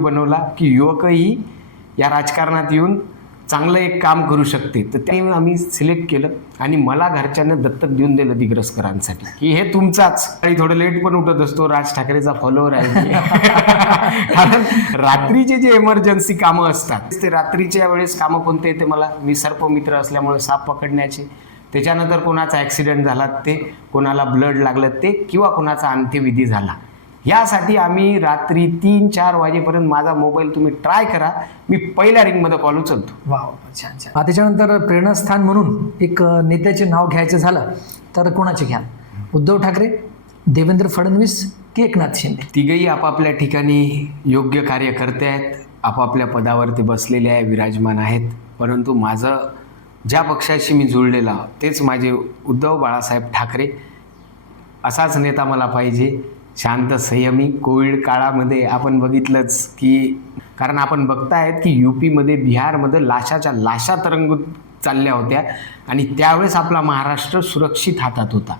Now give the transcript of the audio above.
बनवला की युवकही या राजकारणात येऊन चांगलं एक काम करू शकते तर ते आम्ही सिलेक्ट केलं आणि मला घरच्यांना दत्तक देऊन दिलं दिग्रसकरांसाठी की हे तुमचाच. आणि थोडं लेट पण उठत असतो राज ठाकरेचा फॉलोअर आहे कारण रात्रीचे जे इमर्जन्सी कामं असतात ते रात्रीच्या वेळेस कामं कोणते ते मला मी सर्पमित्र असल्यामुळे साप पकडण्याचे. त्याच्यानंतर कोणाचा ॲक्सिडेंट झाला ते कोणाला ब्लड लागलं ते किंवा कोणाचा अंत्यविधी झाला. यासाठी आम्ही रात्री तीन चार वाजेपर्यंत माझा मोबाईल तुम्ही ट्राय करा. मी पहिल्या रिंगमध्ये कॉल उचलतो. वा छान छान. त्याच्यानंतर प्रेरणास्थान म्हणून एक नेत्याचे नाव घ्यायचं झालं तर कोणाचे घ्या? उद्धव ठाकरे देवेंद्र फडणवीस की एकनाथ शिंदे? तिघही आपापल्या ठिकाणी योग्य कार्य करते आहेत. आपापल्या पदावर ते बसलेले आहे विराजमान आहेत. परंतु माझं ज्या पक्षाशी मी जुळलेला तेच माझे उद्धव बाळासाहेब ठाकरे. असाच नेता मला पाहिजे. शांत संयमी कोविड काळामध्ये आपण बघितलंच की कारण आपण बघतायत की यू पीमध्ये बिहारमध्ये लाशाच्या लाशा तरंगत चालल्या होत्या आणि त्यावेळेस आपला महाराष्ट्र सुरक्षित हातात होता.